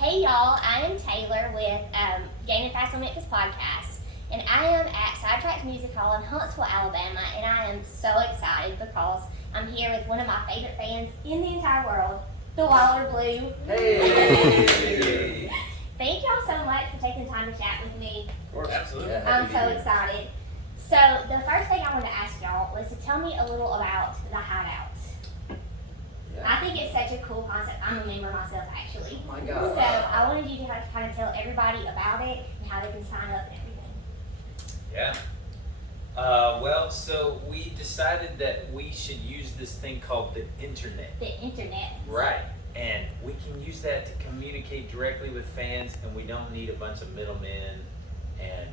Hey y'all, I am Taylor with Gaining Fast on Memphis podcast, and I am at Sidetracked Music Hall in Huntsville, Alabama, and I am so excited because I'm here with one of my favorite bands in the entire world, the Wilder Blue. Hey! Thank y'all so much for taking the time to chat with me. Of course, absolutely. Yeah, I'm so excited. So the first thing I wanted to ask y'all was to tell me a little about the Hideout. I think it's such a cool concept. I'm a member myself, actually. Oh my God. So I wanted you to kind of tell everybody about it and how they can sign up and everything. Yeah. So we decided that we should use this thing called the internet. The internet. Right. And we can use that to communicate directly with fans, and we don't need a bunch of middlemen and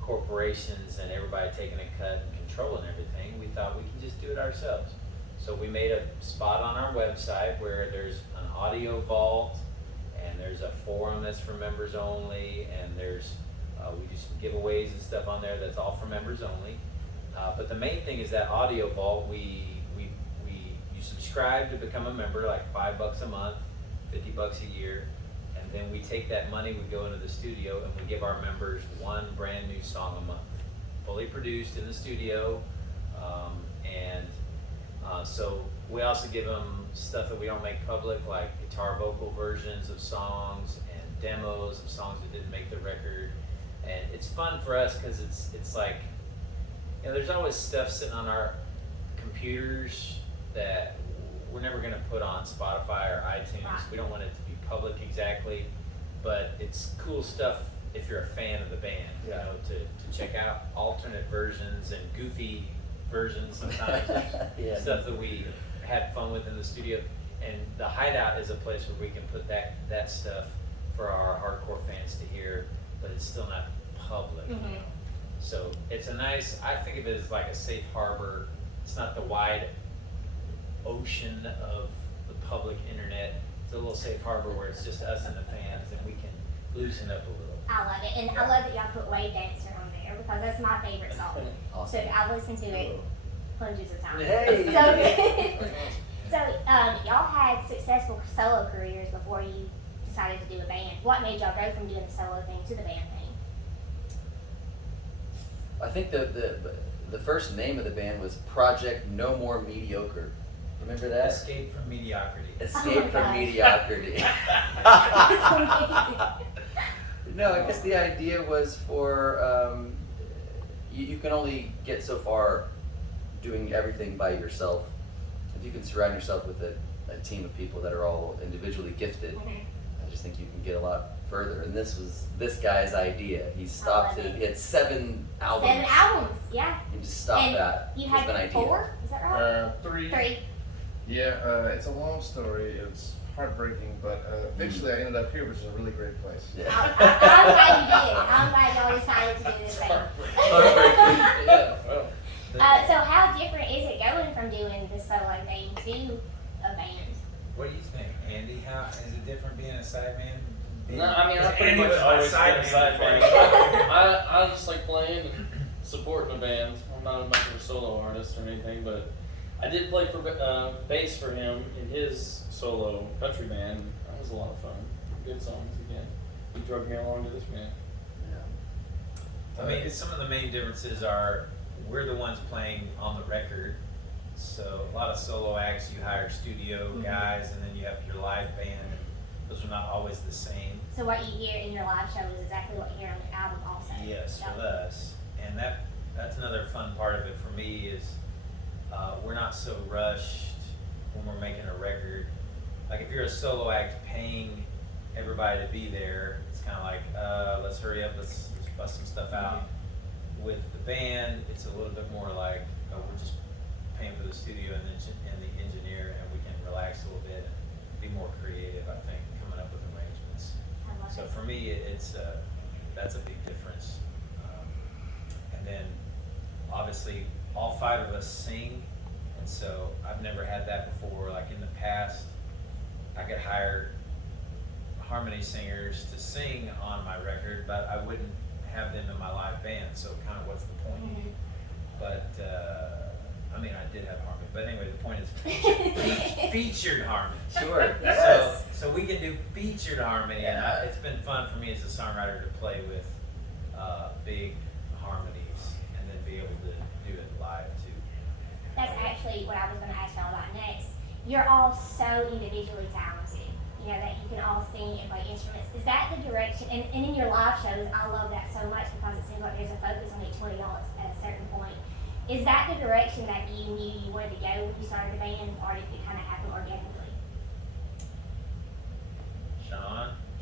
corporations and everybody taking a cut and controlling everything. We thought we can just do it ourselves. So we made a spot on our website where there's an audio vault, and there's a forum that's for members only, and there's we do some giveaways and stuff on there that's all for members only. But the main thing is that audio vault. You subscribe to become a member, like $5 a month, $50 a year, and then we take that money, we go into the studio, and we give our members one brand new song a month, fully produced in the studio, so we also give them stuff that we don't make public, like guitar vocal versions of songs and demos of songs that didn't make the record. And it's fun for us because it's like, there's always stuff sitting on our computers that we're never going to put on Spotify or iTunes. We don't want it to be public exactly, but it's cool stuff if you're a fan of the band, to check out alternate versions and goofy versions sometimes, stuff that we had fun with in the studio. And the Hideout is a place where we can put that stuff for our hardcore fans to hear, but it's still not public. Mm-hmm. So it's I think of it as like a safe harbor. It's not the wide ocean of the public internet. It's a little safe harbor where it's just us and the fans, and we can loosen up a little. I love it, and I love that y'all put Wave Dancer on there because that's my favorite song. Awesome. So I listen to it hundreds of times. Hey. It's so good. So y'all had successful solo careers before you decided to do a band. What made y'all go from doing the solo thing to the band thing? I think the first name of the band was Project No More Mediocre. Remember that? Escape from mediocrity. Escape from gosh. mediocrity. No, I guess the idea was for you can only get so far doing everything by yourself. If you can surround yourself with a team of people that are all individually gifted, I just think you can get a lot further. And this was this guy's idea. He stopped it. He had 7 albums. 7 albums, yeah. And just stopped And that. You was had an idea. 4? Is that right? 3. 3. Yeah, it's a long story. It's heartbreaking, but eventually I ended up here, which is a really great place. Yeah. I'm glad you did. I'm glad y'all decided to do this thing. Yeah, well. So how different is it going from doing the solo thing to a band? What do you think, Andy? How is it different being a sideman? No, I mean, I pretty Andy much was my always been a sideman sideman. before. I just like playing and supporting a band. I'm not much of a solo artist or anything, but I did play for bass for him in his solo country band. That was a lot of fun. Good songs again. He drug me along to this band. I mean, some of the main differences are we're the ones playing on the record. So a lot of solo acts, you hire studio guys, and then you have your live band, and those are not always the same. So what you hear in your live show is exactly what you hear on the album also. Yes, So- with us. And that's another fun part of it for me is we're not so rushed when we're making a record. Like if you're a solo act paying everybody to be there, it's kind of like, let's hurry up, let's bust some stuff out. With the band, it's a little bit more like, we're just paying for the studio and the engineer, and we can relax a little bit and be more creative, I think, coming up with arrangements. I love So it. for me, that's a big difference. And then obviously all 5 of us sing, and so I've never had that before. Like in the past, I could hire harmony singers to sing on my record, but I wouldn't have them in my live band, so kind of what's the point? But I mean, I did have harmony But anyway, the point is featured harmony. Sure. So we can do featured harmony, and it's been fun for me as a songwriter to play with big harmonies and then be able to do it live too. That's actually what I was going to ask y'all about next. You're all so individually talented, you know, that you can all sing and play instruments. Is that the direction, and in your live shows, I love that so much because it seems like there's a focus on each one of y'all at a certain point. Is that the direction that you knew you wanted to go when you started the band, or did it kind of happen organically?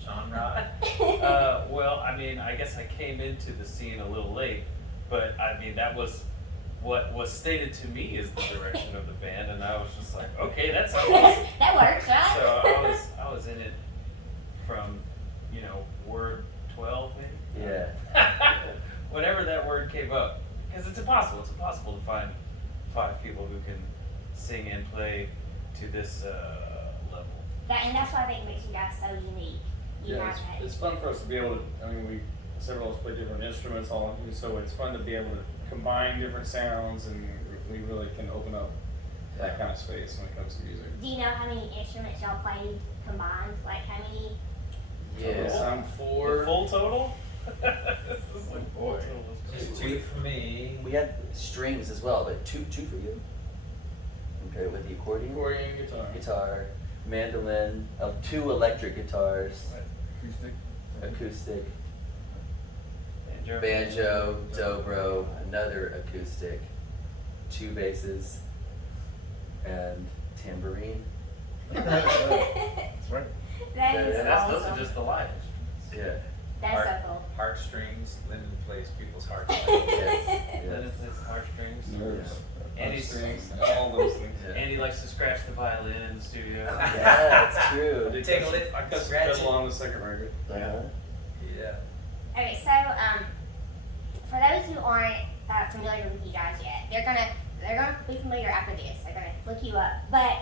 Sean Rod? Well, I mean, I guess I came into the scene a little late, but I mean, that was what was stated to me as the direction of the band, and I was just like, okay, that sounds awesome. That works, right? So I was in it from, you know, word 12 maybe? Yeah. Whenever that word came up, because it's impossible to find 5 people who can sing and play to this level. And that's what I think makes you guys so unique. You Yeah, guys have it's fun for us to be able to, I mean, several of us play different instruments, so it's fun to be able to combine different sounds, and we really can open up that kind of space when it comes to music. Do you know how many instruments y'all played combined? Like how many? Yes, Yeah. I'm 4. The full total? Boy. Just 2 for me. We had strings as well, but two for you. Okay, with the accordion, Accordion, guitar. guitar, mandolin, 2 electric guitars, Acoustic. acoustic, Banjo. banjo, dobro, another acoustic, 2 basses, and tambourine. That's right. That Yeah, is Those awesome. are just the live. Yeah. That's so cool. Heartstrings. Lyndon plays people's heartstrings. Yes. Then Yes. it's heartstrings. Nerves. Andy Strings, all those things. Yeah. Andy likes to scratch the violin in the studio. Yeah, that's true. Take a lift, I cut some scratch it. pedal on the second record. Uh-huh. Yeah. Okay, so for those who aren't familiar with you guys yet, they're gonna be familiar after this. They're gonna look you up. But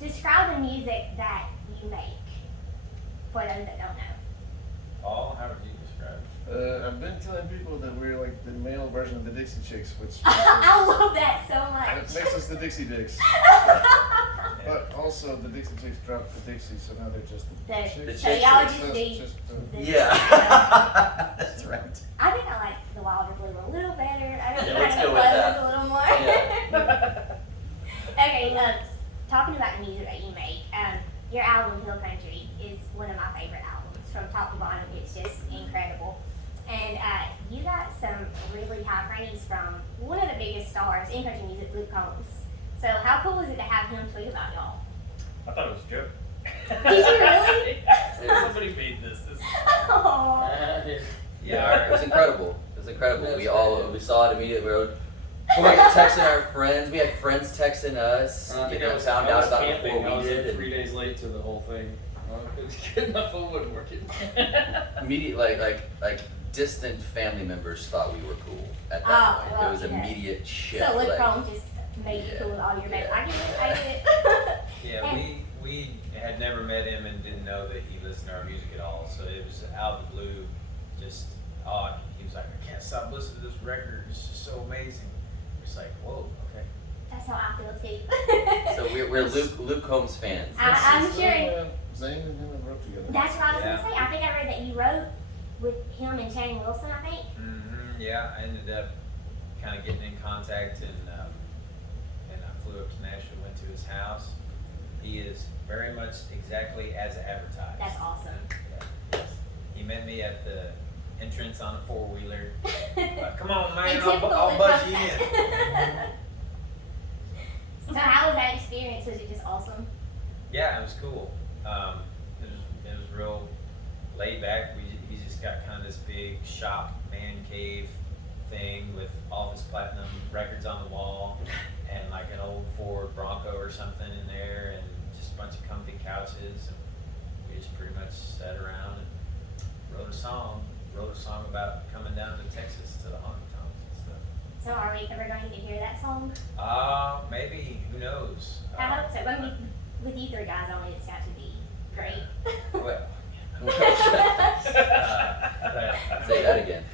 describe the music that you make for those that don't know. Paul, how would you describe it? I've been telling people that we're like the male version of the Dixie Chicks, which I love that so it much. makes us the Dixie Dicks. But also the Dixie Chicks dropped the Dixie, so now they're just the The- Chicks. so y'all Chicks, just that's do- Yeah. That's right. I think I like the Wilder Blue a little better. I don't Yeah, know let's how go to with flow that. a little more. Yeah. Okay, talking about the music that you make, your album Hill Country is one of my favorite albums from top to bottom. It's just incredible. And you got some really high praise from one of the biggest stars in country music, Luke Combs. So how cool is it to have him tweet about y'all? I thought it was a joke. Did you really? Yeah, somebody made this. Aw. Yeah. It was incredible. It was incredible. That's We saw it immediately. We were texting our friends. We had friends texting us. I think You know, I was found I out was about it camping. before I we was did. like 3 days late to the whole thing. My phone wasn't working. Immediate, like distant family members thought we were cool at that Oh, point. well, There was yeah. immediate shift. So Luke like, Combs just made you Yeah. cool with all your baby. Yeah. I get it. Yeah, And- we had never met him and didn't know that he listened to our music at all. So it was out of the blue, just odd. He was like, I can't stop listening to this record. It's just so amazing. It's like, whoa, okay. That's how I feel too. So we're Luke Combs fans. I'm sure. Zane and him wrote together. That's what I was Yeah. gonna say. I think I read that you wrote with him and Shane Wilson. I think. Yeah, I ended up kind of getting in contact and I flew up to Nashville, went to his house. He is very much exactly as advertised. That's awesome. Yeah. He met me at the entrance on a 4-wheeler. Come on, man, In typical I'll Luke buzz Combs you in. fashion. So how was that experience? Was it just awesome? Yeah, it was cool. It was real laid back. He's just got kind of this big shop man cave thing with all his platinum records on the wall and like an old Ford Bronco or something in there and just a bunch of comfy couches. And we just pretty much sat around and wrote a song about coming down to Texas to the honky tonks and stuff. So are we ever going to hear that song? Maybe, who knows? I hope so. I mean, with you 3 guys on it, it's got to be great. Well, Say that again.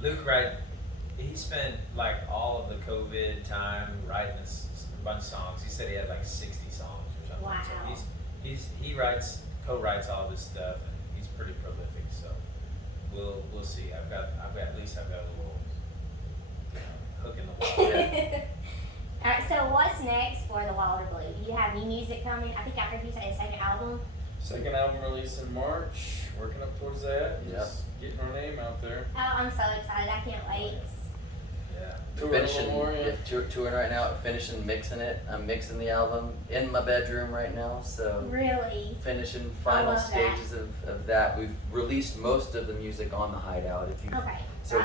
Luke, he spent like all of the COVID time writing bunch of songs. He said he had like 60 songs or something. Wow. So he co-writes all this stuff, and he's pretty prolific. So we'll see. I've got at least a little hook in the wall. Alright, so what's next for the Wilder Blue? Do you have new music coming? I think I heard you say a second album. Second album released in March. Working up towards that. Yep. Just getting our name out there. Oh, I'm so excited. I can't wait. Yeah. Touring Finishing, a little more, yeah. touring right now, finishing mixing it. I'm mixing the album in my bedroom right now, so Really? finishing I final love that. stages of that. We've released most of the music on the Hideout. If you Okay.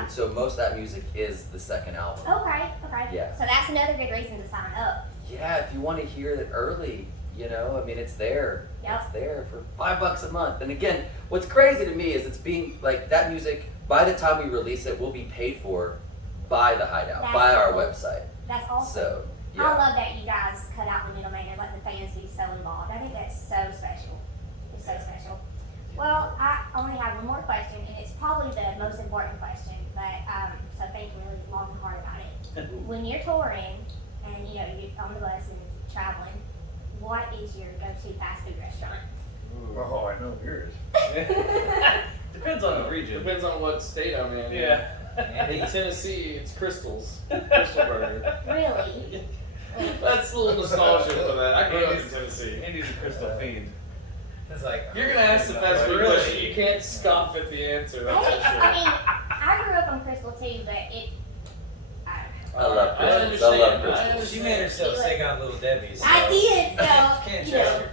so most of that music is the second album. Okay. Yeah. So that's another good reason to sign up. Yeah, if you want to hear it early, I mean, it's there. Yep. It's there for $5 a month. And again, what's crazy to me is it's being like that music. By the time we release it, will be paid for by the Hideout, That's by our cool. website. That's awesome. So I yeah, love that you guys cut out the middleman and let the fans be so involved. I think that's so special. It's so special. Well, I only have one more question, and it's probably the most important question, but so think really long and hard about it. When you're touring and you're on the bus and traveling, what is your go-to fast food restaurant? Oh, I know yours. Depends on the region. Depends on what state I'm in. Yeah. In Tennessee, it's Crystal's. Crystal Burger. Really? That's a little nostalgia for that. I grew up in Tennessee. Andy's a crystal fiend. It's like If you're gonna ask the fast food Really? question, you can't scoff at the answer. That's for sure. I mean, I grew up on Crystal too, but I love I Crystals. I love understand. Crystals. She made herself sick on Little Debbie's. So I did, so, Can't you trust know. her.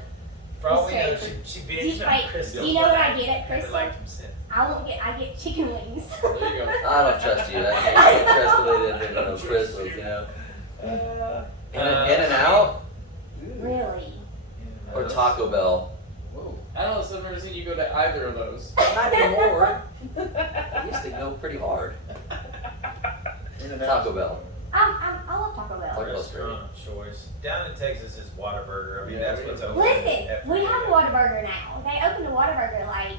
For all we know, It's she Do you, binged on wait, Crystal. do you know what I get at Never Crystal? liked him since. I get chicken wings. There you go. I don't trust you. I can't trust the way they did on those Crystals. In and out Really? or Taco Bell. Whoa. I don't know, so I've never seen you go to either of those. Not anymore. I used to go pretty hard. Taco Bell. I love Taco Bell. Taco Bell's great. Restaurant of choice. Down in Texas is Whataburger. I mean, Yeah, that's what's open. Listen, every we have a day. Whataburger now. They opened a Whataburger like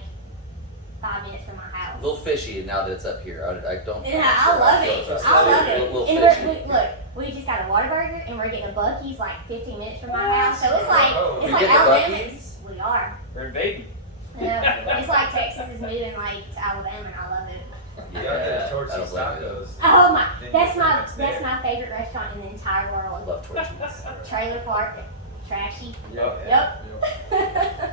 5 minutes from my A house. little fishy now that it's up here. I don't. Yeah, I love it. Trust I that. love A it. little And fishy. look, we just got a Whataburger and we're getting a Buc-ee's like 15 minutes from my house. So it's like, Oh, it's you're like getting a Alabama. Buc-ee's? We are. We're invading. It's like Texas is moving like to Alabama and I love it. You Yeah, got the I don't Torchy's blame you. tacos. Oh my, Then that's you my think it's there. favorite restaurant in the entire I world. love Torchies. Trailer Park, trashy. Yep. Yep. Okay,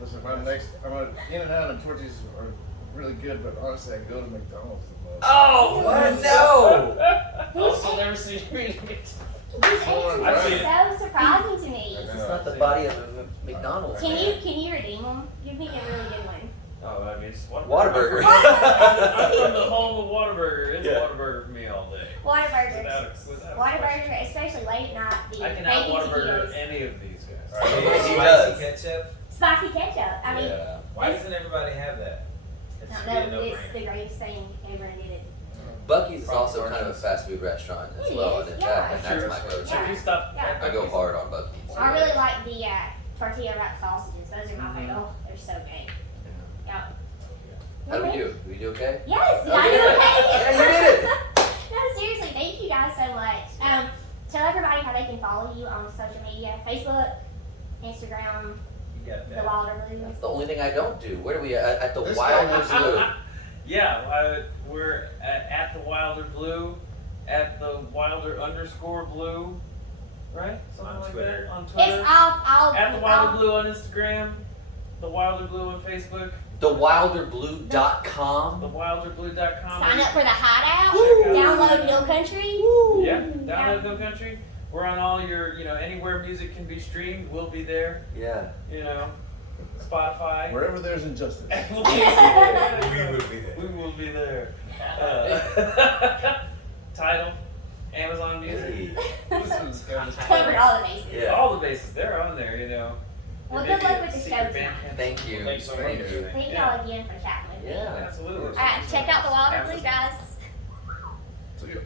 listen, if I'm next, I'm gonna In-N-Out and Torchies are really good, but honestly, I go to McDonald's the most. Oh what? No! Also, never seen you eating it. These Someone answers right. are so surprising to me. I know. It's not the body of a McDonald's. Can man. you redeem them? Give me a really good one. Oh, I mean, it's Whataburger. I'm from the home of Whataburger. It's Yeah. Whataburger for me all day. Whataburger. Without a question. Whataburger, especially late at night. The I can out bacon Whataburger taquitos. any of these guys. Are He they does. spicy ketchup? Spicy ketchup. I mean, Yeah. Why doesn't everybody have that? It no, should be a it's no-brainer. the greatest thing ever invented. Buc-ee's is also kind of a fast food restaurant as It well, is, and yeah. that's Sure. my go-to. Yeah. If you stop Yeah. at I go Buc-ee's- hard on Buc-ee's. I really like the tortilla wrapped sausages. Those are my favorite. Oh, they're so good. Yeah. How do we do? Do we do okay? Yes, did Oh, I do yeah. okay? Yeah, you did it. No, seriously, thank you guys so much. Tell everybody how they can follow you on social media: Facebook, Instagram, You got The that. Wilder Blue. That's the only thing I don't do. Where do we at the This Wilder guy Blue? Yeah, we're at the Wilder Blue, at the Wilder_Blue, right? Something On like Twitter. that. On Twitter. It's all At the Wilder Blue on Instagram, the Wilder Blue on Facebook, TheWilderBlue.com. thewilderblue.com. Sign up for the hideout. Woo. Download Hill Country. Yeah, download Go Country. We're on all your, anywhere music can be streamed, we'll be there. Yeah. Spotify. Wherever there's injustice. We'll be there. We will be there. We will be there. Tidal, Amazon Music. Hey. This is kind of Covered all the bases. Yeah. All the bases, they're on there, Well, There good may be luck a with the secret show tonight. Bandcamp. Thank you. Thanks so much. Thank you. Thank Yeah. y'all again for chatting with me. Yeah. Absolutely. All right, check out the Wilder Blue, guys. So you